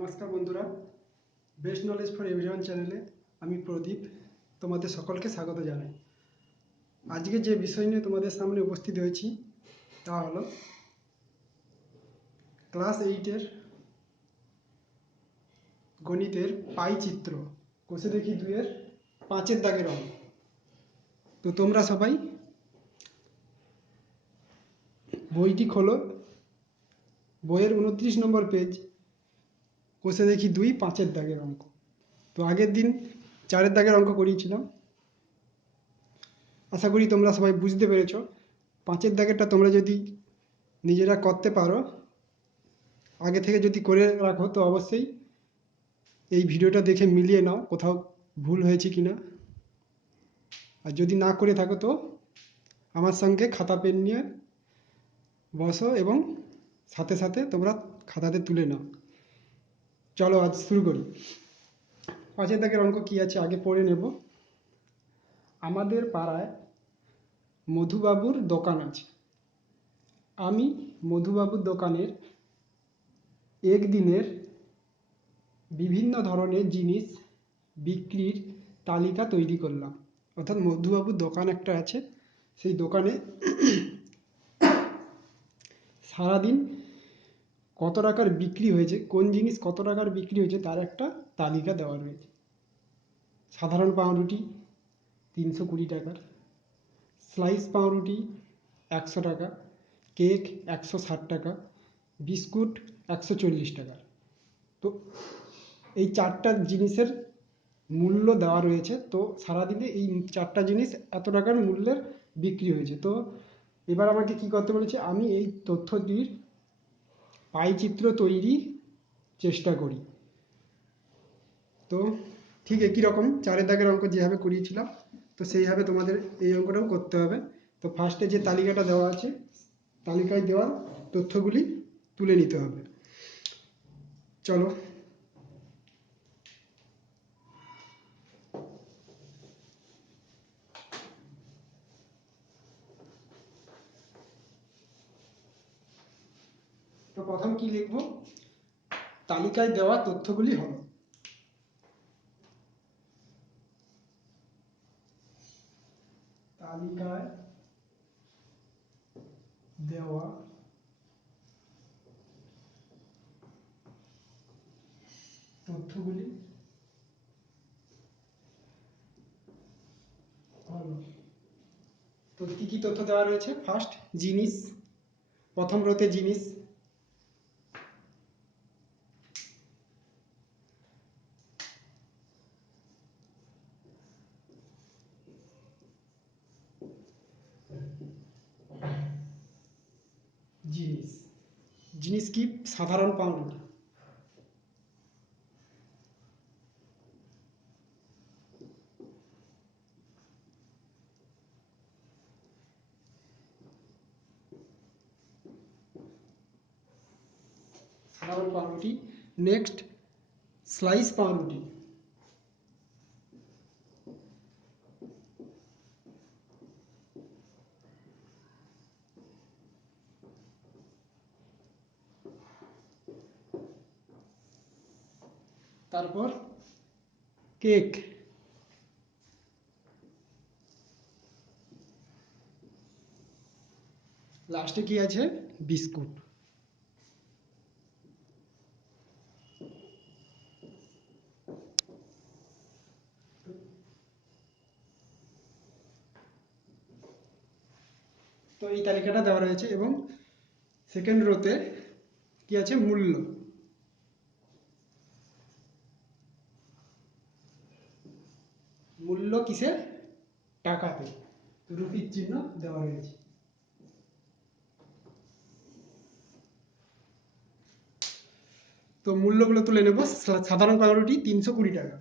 নমস্কার বন্ধুরা, best knowledge for everyone চ্যানেলে আমি প্রদীপ তোমাদের সকলকে স্বাগত জানাই। আজকে যে বিষয় নিয়ে তোমাদের সামনে উপস্থিত হয়েছি তা হলো ক্লাস 8-এর গণিতের পাই চিত্র কষে দেখি 2-এর 5-এর দাগের অঙ্ক। তো তোমরা সবাই বইটি খোলো, বইয়ের 29 নম্বর পেজ, কষে দেখি 2 5-এর দাগের অঙ্ক। তো আগের দিন 4-এর দাগের অঙ্ক করিয়েছিলাম, আশা করি তোমরা সবাই বুঝতে পেরেছ। 5-এর দাগেরটা তোমরা যদি নিজেরা করতে পারো, আগে থেকে যদি করে রাখো, তো অবশ্যই এই ভিডিওটা দেখে মিলিয়ে নাও কোথাও ভুল হয়েছে কিনা। আর যদি না করে থাকো তো আমার সঙ্গে খাতা পেন নিয়ে বসো এবং সাথে সাথে তোমরা খাতাতে তুলে নাও। চলো আজ শুরু করি। 5-এর দাগের অঙ্ক কী আছে আগে পড়ে নেব। আমাদের পাড়ায় মধুবাবুর দোকান আছে। আমি মধুবাবুর দোকানের একদিনের বিভিন্ন ধরনের জিনিস বিক্রির তালিকা তৈরি করলাম। অর্থাৎ মধুবাবুর দোকান একটা আছে, সেই দোকানে সারাদিন কত টাকার বিক্রি হয়েছে, কোন জিনিস কত টাকার বিক্রি হয়েছে তার একটা তালিকা দেওয়া রয়েছে। সাধারণ পাউরুটি 320 টাকার, স্লাইস পাউরুটি 100 টাকা, কেক 160 টাকা, বিস্কুট 140 টাকা। তো এই 4টা জিনিসের মূল্য দেওয়া রয়েছে। তো সারাদিনে এই 4টা জিনিস এত টাকার মূল্যের বিক্রি হয়েছে। তো এবার আমাকে কি করতে বলেছে, আমি এই তথ্যটির পাইচিত্র তৈরি চেষ্টা করি। তো ঠিক একই রকম 4-এর দাগের অঙ্ক যেভাবে করিয়েছিলাম, তো সেইভাবে তোমাদের এই অঙ্কটাও করতে হবে। তো ফার্স্টে যে তালিকাটা দেওয়া আছে, তালিকায় দেওয়া তথ্যগুলি তুলে নিতে হবে। চলো তো প্রথম কি লিখব, তালিকায় দেওয়া তথ্যগুলি হলো তালিকায় দেওয়া তথ্যগুলি হলো। তো কী কী তথ্য দেওয়া রয়েছে, ফার্স্ট জিনিস, প্রথম রোতে জিনিস, জিনিস জিনিস কি সাধারণ পাউরুটি, সাধারণ পাউরুটি। নেক্সট স্লাইস পাউরুটি, তারপর কেক, লাস্টে কি আছে, বিস্কুট। তো এই তালিকাটা দেওয়া রয়েছে এবং সেকেন্ড রোতে কি আছে, মূল্য। মূল্য কিসে, টাকাতে, রুপির চিহ্ন দেওয়া রয়েছে। তো মূল্যগুলো তুলে নেব। সাধারণ পাউরুটি 320 টাকা,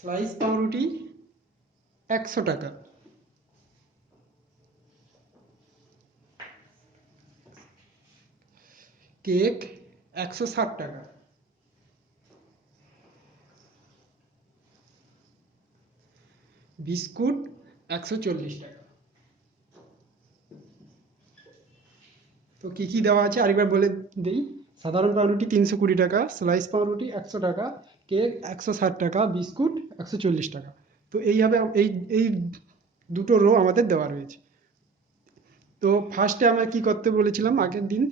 স্লাইস পাউরুটি 100 টাকা, কেক 160 টাকা, বিস্কুট 140 টাকা। তো কী কী দেওয়া আছে আরেকবার বলে দিই। সাধারণ পাউরুটি 320 টাকা, স্লাইস পাউরুটি 100 টাকা, কেক 160 টাকা, বিস্কুট 140 টাকা। তো এইভাবে এই দুটো রো আমাদের দেওয়া রয়েছে। তো ফার্স্টে আমরা কি করতে বলেছিলাম আগের দিন,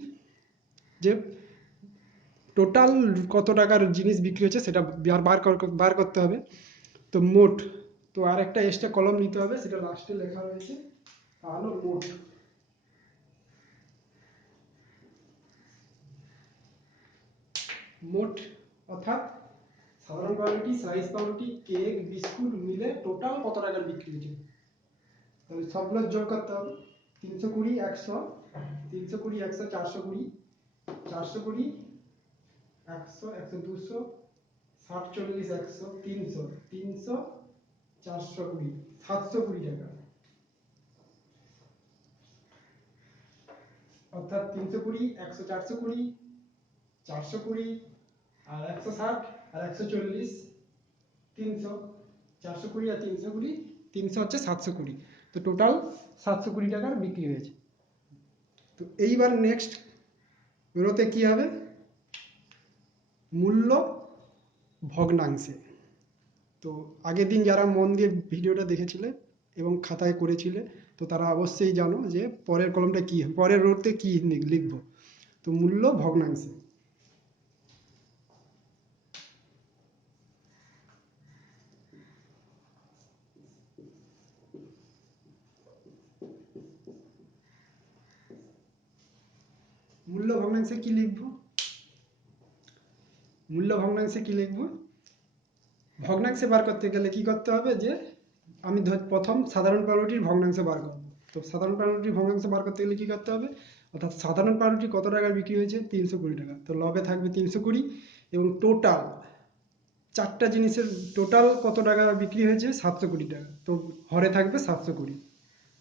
যে টোটাল কত টাকার জিনিস বিক্রি হচ্ছে সেটা বার করতে হবে। তো মোট, তো আর একটা এক্সট্রা কলম নিতে হবে, সেটা লাস্টে লেখা রয়েছে, তা হলো মোট। মোট অর্থাৎ সাধারণ পাউরুটি, স্লাইস পাউরুটি, কেক, বিস্কুট মিলে টোটাল কত টাকার বিক্রি হয়েছে, তাহলে সবগুলো যোগ করতে হবে। 320, 100, 320, 100, 420, 420, 100, 100, 200, 60, 40, 100, 300, 300, 420, 720 টাকা। অর্থাৎ 320, 100, 420, 420 আর 160 আর 140, 300, 420 আর 320, 300 হচ্ছে 720। তো টোটাল 720 টাকার বিক্রি হয়েছে। তো এইবার নেক্সট রোতে কি হবে, মূল্য ভগ্নাংশে। তো আগের দিন যারা মন দিয়ে ভিডিওটা দেখেছিলে এবং খাতায় করেছিলে, তো তারা অবশ্যই জানো যে পরের কলমটা কি, পরের রোতে কি লিখবো। তো মূল্য ভগ্নাংশে। মূল্য ভগ্নাংশে কি লিখবো, মূল্য ভগ্নাংশে কি লিখবো, ভগ্নাংশে বার করতে গেলে কি করতে হবে, যে আমি প্রথম সাধারণ পাউরুটির ভগ্নাংশ বার করবো। তো সাধারণ পাউরুটির ভগ্নাংশ বার করতে গেলে কি করতে হবে, অর্থাৎ সাধারণ পাউরুটি কত টাকায় বিক্রি হয়েছে, 320 টাকা। তো লবে থাকবে 320 এবং টোটাল চারটা জিনিসের টোটাল কত টাকা বিক্রি হয়েছে, 720 টাকা। তো হরে থাকবে 720।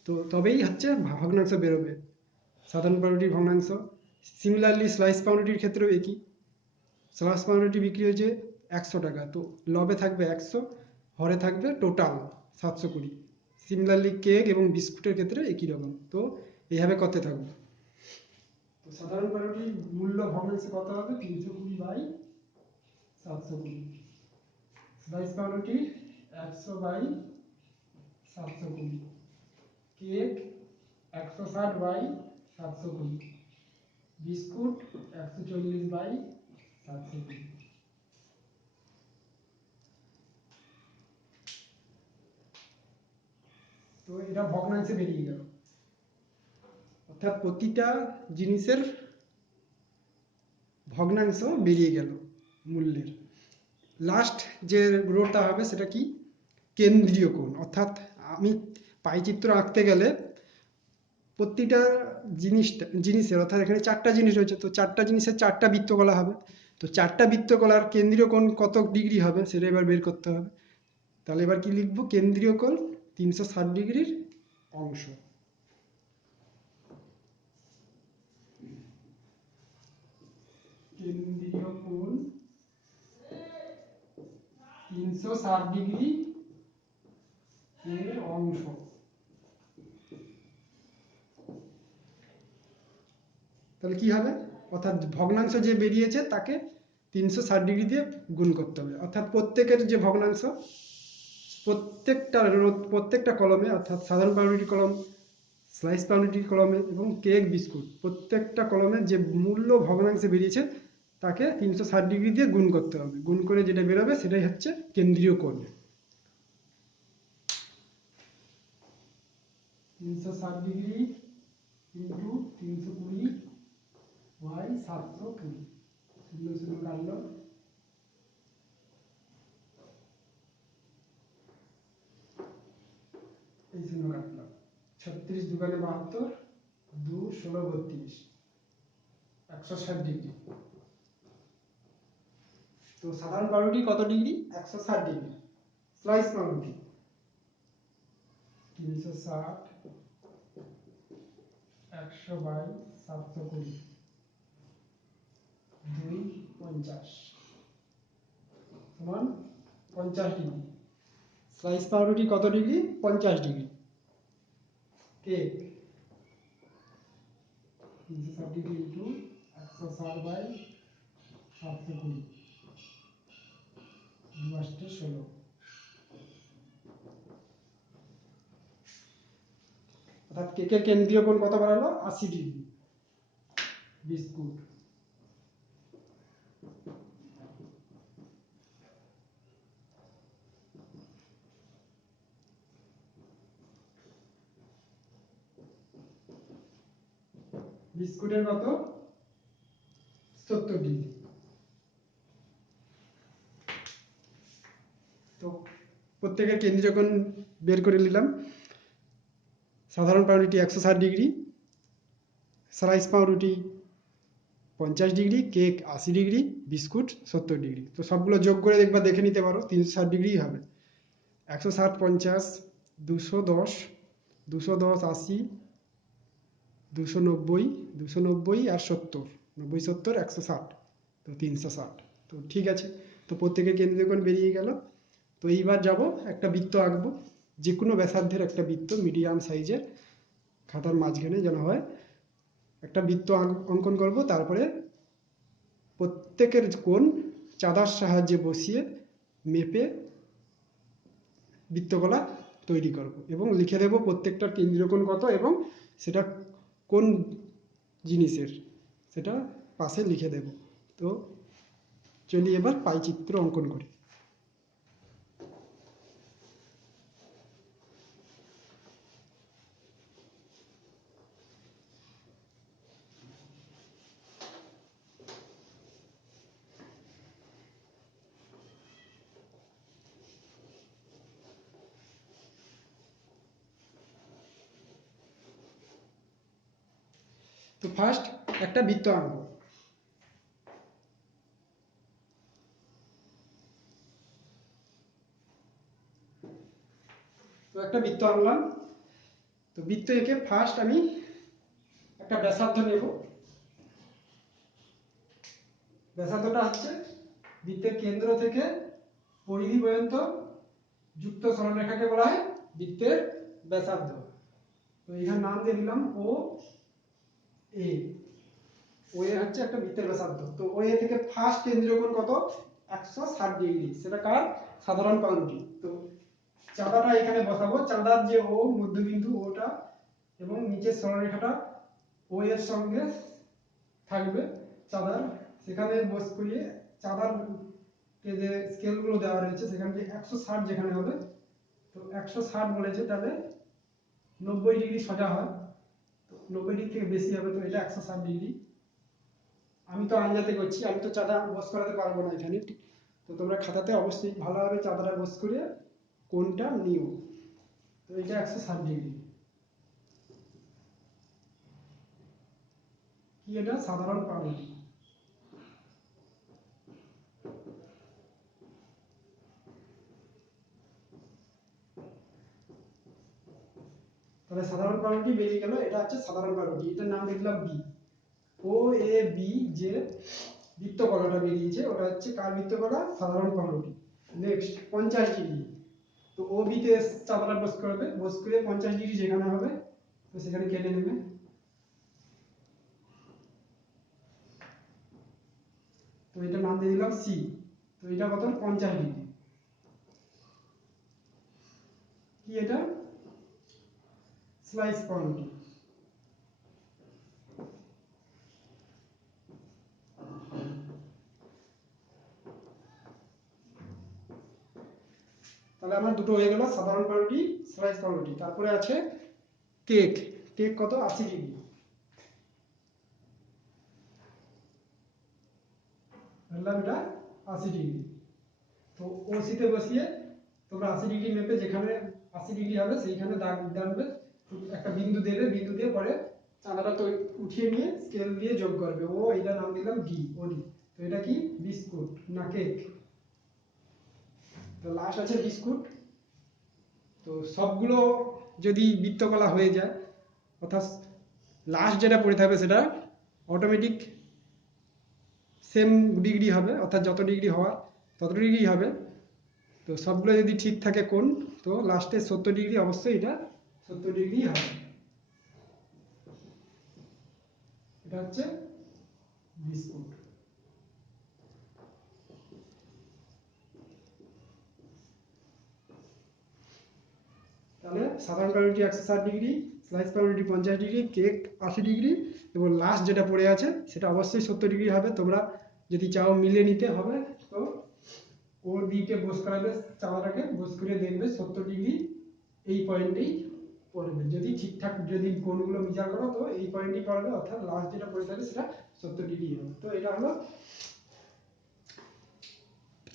তো তবেই হচ্ছে ভগ্নাংশ বেরোবে, সাধারণ পাউরুটির ভগ্নাংশ। সিমিলারলি স্লাইস পাউরুটির ক্ষেত্রেও একই, স্লাইস পাউরুটি বিক্রি হয়েছে 100 টাকা। তো লবে থাকবে 100, হরে থাকবে টোটাল 720। সিমিলারলি কেক এবং বিস্কুটের ক্ষেত্রে একই রকম। তো এইভাবে করতে থাকবো। তো সাধারণ পাউরুটির মূল্য ভগ্নাংশে কত হবে, 320 বাই 720। স্লাইস পাউরুটি 100 by 720, cake 160 by 720, biscuit 140 by 720। তো এটা ভগ্নাংশে বেরিয়ে গেল, অর্থাৎ প্রতিটা জিনিসের ভগ্নাংশ বেরিয়ে গেল মূল্যের। লাস্ট যে রোটা হবে সেটা কি, কেন্দ্রীয় কোণ। অর্থাৎ আমি পাইচিত্র আঁকতে গেলে প্রতিটা জিনিসের অর্থাৎ এখানে চারটা জিনিস রয়েছে, তো চারটা জিনিসের চারটা বৃত্তকলা হবে। তো চারটা বৃত্তকলার কেন্দ্রীয় কোণ কত ডিগ্রি হবে সেটা এবার বের করতে হবে। তাহলে এবার কি লিখবো, কেন্দ্রীয় কোণ 360 ডিগ্রির অংশ। কেন্দ্রীয় কোণ 360 ডিগ্রি এর অংশ। তাহলে কি হবে, অর্থাৎ ভগ্নাংশ যে বেরিয়েছে তাকে 360 ডিগ্রি দিয়ে গুণ করতে হবে। অর্থাৎ প্রত্যেকের যে ভগ্নাংশ, প্রত্যেকটা কলমে, অর্থাৎ সাধারণ পাউরুটি কলম, স্লাইস পাউরুটি কলমে এবং কেক বিস্কুট প্রত্যেকটা কলমে যে মূল্য ভগ্নাংশে বেরিয়েছে তাকে 360 ডিগ্রি দিয়ে গুণ করতে হবে। গুণ করে যেটা বেরোবে সেটাই হচ্ছে কেন্দ্রীয় কোণ। 360 ডিগ্রি ইন্টু 320 বাই 720, শূন্য শূন্য কাটলো, এই শূন্য কাটলো, 36 দুগুণে 72, 2 16 32, 160 ডিগ্রি। তো সাধারণ পাউরুটি কত ডিগ্রি, 160 ডিগ্রি। স্লাইস পাউরুটি 360, 100 বাই 720, 2 50 সমান 50 ডিগ্রি। স্লাইস পাউরুটি কত degree, 50 degree. Cake 360 into 160 by 720, 2×8 = 16। অর্থাৎ কেকের কেন্দ্রীয় কোণ কত বার হলো? 80 ডিগ্রি। বিস্কুট বিস্কুটের কত? 70 ডিগ্রি। তো প্রত্যেকের কেন্দ্রীয় কোণ বের করে নিলাম। সাধারণ পাউরুটি 160 ডিগ্রি, স্লাইস পাউরুটি 50 degree, cake 80 degree, biscuit 70 degree. তো সবগুলো যোগ করে একবার দেখে নিতে পারো, 360 ডিগ্রি হবে। 160 50, 210, 210 80, 290, 290 আর 70, 90 70 160, তো 360। তো ঠিক আছে, তো প্রত্যেকের কেন্দ্রীয় কোণ বেরিয়ে গেল। তো এইবার যাব একটা বৃত্ত আঁকবো, যে কোনো ব্যাসার্ধের একটা বৃত্ত, মিডিয়াম সাইজের, খাতার মাঝখানে যেন হয়। একটা বৃত্ত অঙ্কন করব, তারপরে প্রত্যেকের কোণ চাঁদার সাহায্যে বসিয়ে মেপে বৃত্তকলা তৈরি করব এবং লিখে দেব প্রত্যেকটার কেন্দ্রীয় কোণ কত এবং সেটা কোন জিনিসের, সেটা পাশে লিখে দেব। তো চলি এবার পাইচিত্র অঙ্কন করি। তো ফার্স্ট একটা বৃত্ত আঁকবো। তো একটা বৃত্ত আঁকলাম। তো বৃত্ত এঁকে ফার্স্ট আমি একটা ব্যাসার্ধ নেব। ব্যাসার্ধটা হচ্ছে বৃত্তের কেন্দ্র থেকে পরিধি পর্যন্ত যুক্ত সরলরেখাকে বলা হয় বৃত্তের ব্যাসার্ধ। তো এখানে নাম দিয়ে দিলাম ও এ। ও এ হচ্ছে একটা বৃত্তের ব্যাসার্ধ। তো ও এ থেকে ফার্স্ট কেন্দ্রীয় কোণ কত? 160 ডিগ্রি। সেটা কার? সাধারণ পাউরুটি। তো চাঁদাটা এখানে বসাবো। চাঁদার যে ও মধ্যবিন্দু ওটা এবং নিচের সরলরেখাটা ও এর সঙ্গে থাকবে চাঁদার, সেখানে বস করিয়ে চাঁদার কে যে স্কেলগুলো দেওয়া রয়েছে সেখানে যে 160 যেখানে হবে, তো 160 বলেছে, তাহলে 90 ডিগ্রি সোজা হয়। তো 90 ডিগ্রি থেকে বেশি হবে, তো এটা 160 ডিগ্রি। আমি তো আন্দাজে করছি, আমি তো চাঁদা বস করাতে পারবো না এখানে। তো তোমরা খাতাতে অবশ্যই ভালোভাবে চাঁদাটা বস করে কোনটা নিও। তো এটা 160 ডিগ্রি। কি এটা? সাধারণ পাউরুটি। তাহলে সাধারণ পাউরুটি বেরিয়ে গেল, এটা হচ্ছে সাধারণ পাউরুটি। এটার নাম দিলাম বি। ও এ বি যে বৃত্তকলাটা বেরিয়েছে ওটা হচ্ছে কার বৃত্তকলা? সাধারণ পাউরুটি। Next 50 degree. তো ও বি তে চাঁদাটা বস করবে, বস করে 50 ডিগ্রি যেখানে হবে তো সেখানে কেটে নেবে। তো এটা নাম দিয়ে দিলাম সি। তো এটা কত? 50 ডিগ্রি। কি এটা? স্লাইস পাউরুটি। তাহলে আমার দুটো হয়ে গেল, সাধারণ পাউরুটি, স্লাইস পাউরুটি। তারপরে আছে কেক। কেক কত? 80 ডিগ্রি। ধরলাম এটা 80 ডিগ্রি। তো ও সিতে বসিয়ে তোমরা 80 ডিগ্রি মেপে যেখানে 80 ডিগ্রি হবে সেইখানে দাগ টানবে, একটা বিন্দু দেবে, বিন্দু দিয়ে পরে চাঁদাটা তো উঠিয়ে নিয়ে স্কেল দিয়ে যোগ করবে। ও এটা নাম দিলাম ডি, ওডি। তো এটা কি? বিস্কুট না কেক? তো লাস্ট আছে বিস্কুট। তো সবগুলো যদি বৃত্তকলা হয়ে যায়, অর্থাৎ লাস্ট যেটা পড়ে থাকবে সেটা অটোমেটিক সেম ডিগ্রি হবে, অর্থাৎ যত ডিগ্রি হওয়ার তত ডিগ্রি হবে। তো সবগুলো যদি ঠিক থাকে কোণ, তো লাস্টে 70 ডিগ্রি, অবশ্যই এটা 70 ডিগ্রি হবে। এটা হচ্ছে বিস্কুট। তাহলে সাধারণ parameter 160 degree, slice parameter 50 degree, cake 80 degree, এবং লাস্ট যেটা পড়ে আছে সেটা অবশ্যই 70 ডিগ্রি হবে। তোমরা যদি চাও মিলিয়ে নিতে হবে তো ওর দিকে বোস করাবে, চাওয়াটাকে বোস করে দেখবে 70 ডিগ্রি এই পয়েন্টেই পড়বে। যদি ঠিকঠাক যদি কোণগুলো বিচার করো তো এই পয়েন্টেই পড়বে, অর্থাৎ লাস্ট যেটা পড়ে থাকবে সেটা 70 ডিগ্রি হবে। তো এটা হলো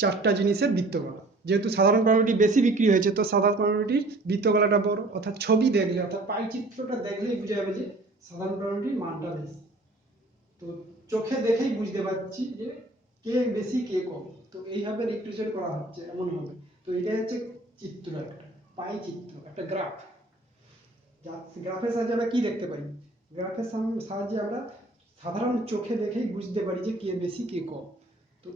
চারটা জিনিসের বৃত্তকলা। যেহেতু সাধারণ প্যারামিটারটি বেশি বিক্রি হয়েছে তো সাধারণ প্যারামিটারটির বৃত্তকলাটা বড়, অর্থাৎ ছবি দেখলে অর্থাৎ পাই চিত্রটা দেখলেই বোঝা যাবে যে সাধারণ প্যারামিটারটির মানটা বেশি। তো চোখে দেখেই বুঝতে পারছি যে কে বেশি কে কম। তো এইভাবে রিপ্রেজেন্ট করা হচ্ছে এমন হবে। তো এটাই হচ্ছে চিত্র, একটা পাই চিত্র, একটা গ্রাফ। গ্রাফের সাহায্যে আমরা কি দেখতে পাই? গ্রাফের সাহায্যে আমরা সাধারণ চোখে দেখেই বুঝতে পারি যে কে বেশি কে কম। তো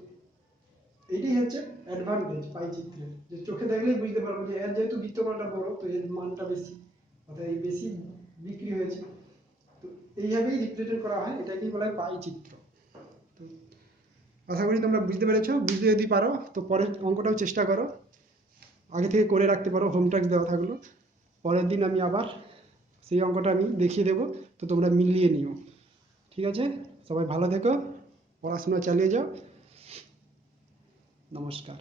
এটাই হচ্ছে অ্যাডভান্টেজ পাই চিত্রের, যে চোখে দেখলেই বুঝতে পারবো যে এর যেহেতু বৃত্তকলটা বড় তো এর মানটা বেশি, অর্থাৎ এই বেশি বিক্রি হয়েছে। তো এইভাবেই রিপ্রেজেন্ট করা হয়, এটাকেই বলা হয় পাই চিত্র। তো আশা করি তোমরা বুঝতে পেরেছো। বুঝতে যদি পারো তো পরের অঙ্কটাও চেষ্টা করো, আগে থেকে করে রাখতে পারো, হোম টাস্ক দেওয়া থাকলো। পরের দিন আমি আবার সেই অঙ্কটা আমি দেখিয়ে দেবো, তো তোমরা মিলিয়ে নিও। ঠিক আছে, সবাই ভালো থেকো, পড়াশোনা চালিয়ে যাও। নমস্কার।